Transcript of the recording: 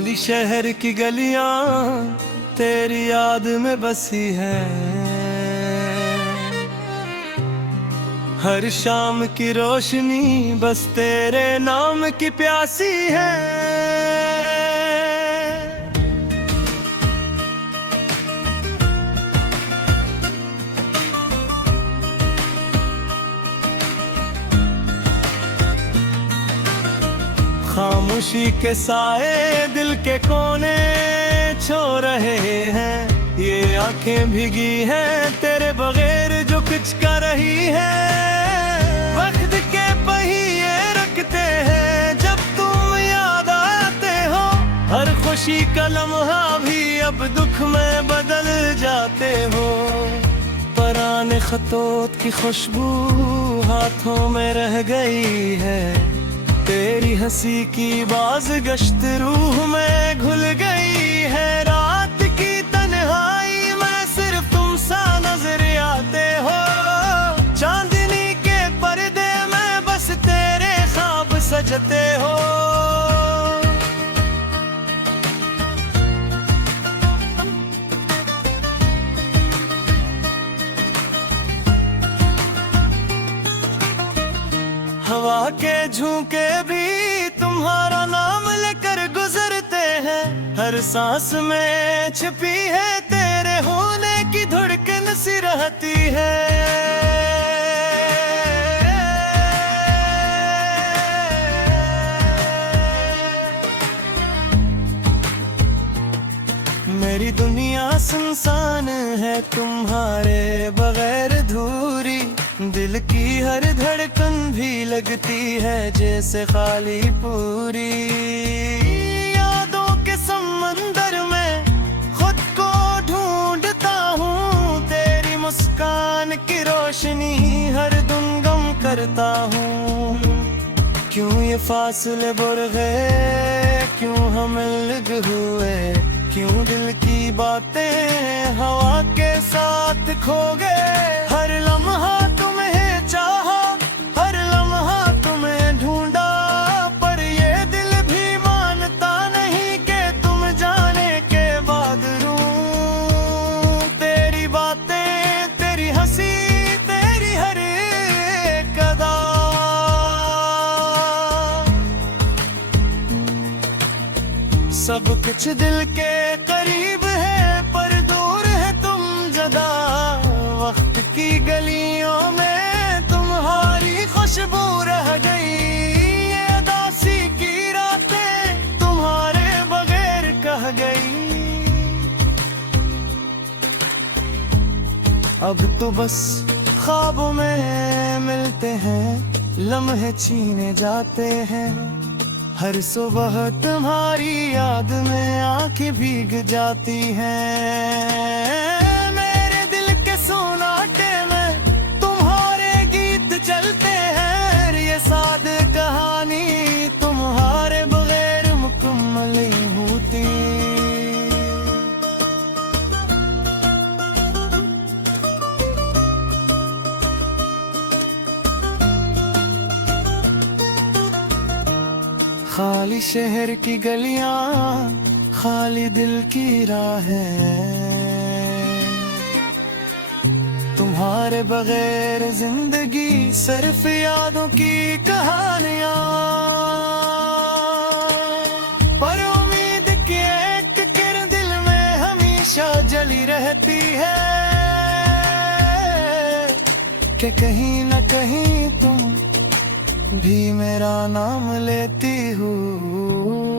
खाली शहर की गलियां तेरी याद में बसी है। हर शाम की रोशनी बस तेरे नाम की प्यासी है। खामोशी के साए दिल के कोने छो रहे हैं। ये आंखें भीगी हैं तेरे बगैर जो कुछ कर रही है। वक्त के पहिए रखते हैं जब तुम याद आते हो। हर खुशी का लम्हा भी अब दुख में बदल जाते हो। पुराने खतोत की खुशबू हाथों में रह गई है। तेरी हंसी की बाज गश्त रूह में घुल गई है। रात की तन्हाई में सिर्फ तुम सा नजर आते हो। चांदनी के पर्दे में बस तेरे ख्वाब सजते हो। हवा के झोंके भी तुम्हारा नाम लेकर गुजरते हैं। हर सांस में छिपी है तेरे होने की धड़कन सी रहती है। मेरी दुनिया सुनसान है तुम्हारे बगैर अधूरी। दिल की हर धड़कन भी लगती है जैसे खाली पूरी। यादों के समंदर में खुद को ढूंढता हूँ। तेरी मुस्कान की रोशनी हर दम गम करता हूँ। क्यों ये फासले बढ़ गए, क्यों हम अलग हुए। क्यों दिल की बातें हवा के साथ खो गए। हर लम्हा तुम्हें चाहा, हर लम्हा तुम्हें ढूंढा। पर ये दिल भी मानता नहीं कि तुम जाने के बाद रूं। तेरी बातें, तेरी हंसी, तेरी हर एक अदा सब कुछ दिल के करीब है पर दूर है तुम जदा। वक्त की गलियों में तुम्हारी खुशबू रह गई। ये उदासी की रातें तुम्हारे बगैर कह गई। अब तो बस ख्वाबों में मिलते हैं, लम्हे छीने जाते हैं। हर सुबह तुम्हारी याद में आंखें भीग जाती हैं। मेरे दिल के सोनाटे में तुम्हारे गीत चलते हैं। ये सादे कहानी तुम्हारे बगैर मुकम्मल नहीं होती। खाली शहर की गलियां, खाली दिल की राहें। तुम्हारे बगैर जिंदगी सिर्फ यादों की कहानियां। पर उम्मीद की एक किरण दिल में हमेशा जली रहती है कि कहीं न कहीं तुम भी मेरा नाम लेती हूँ।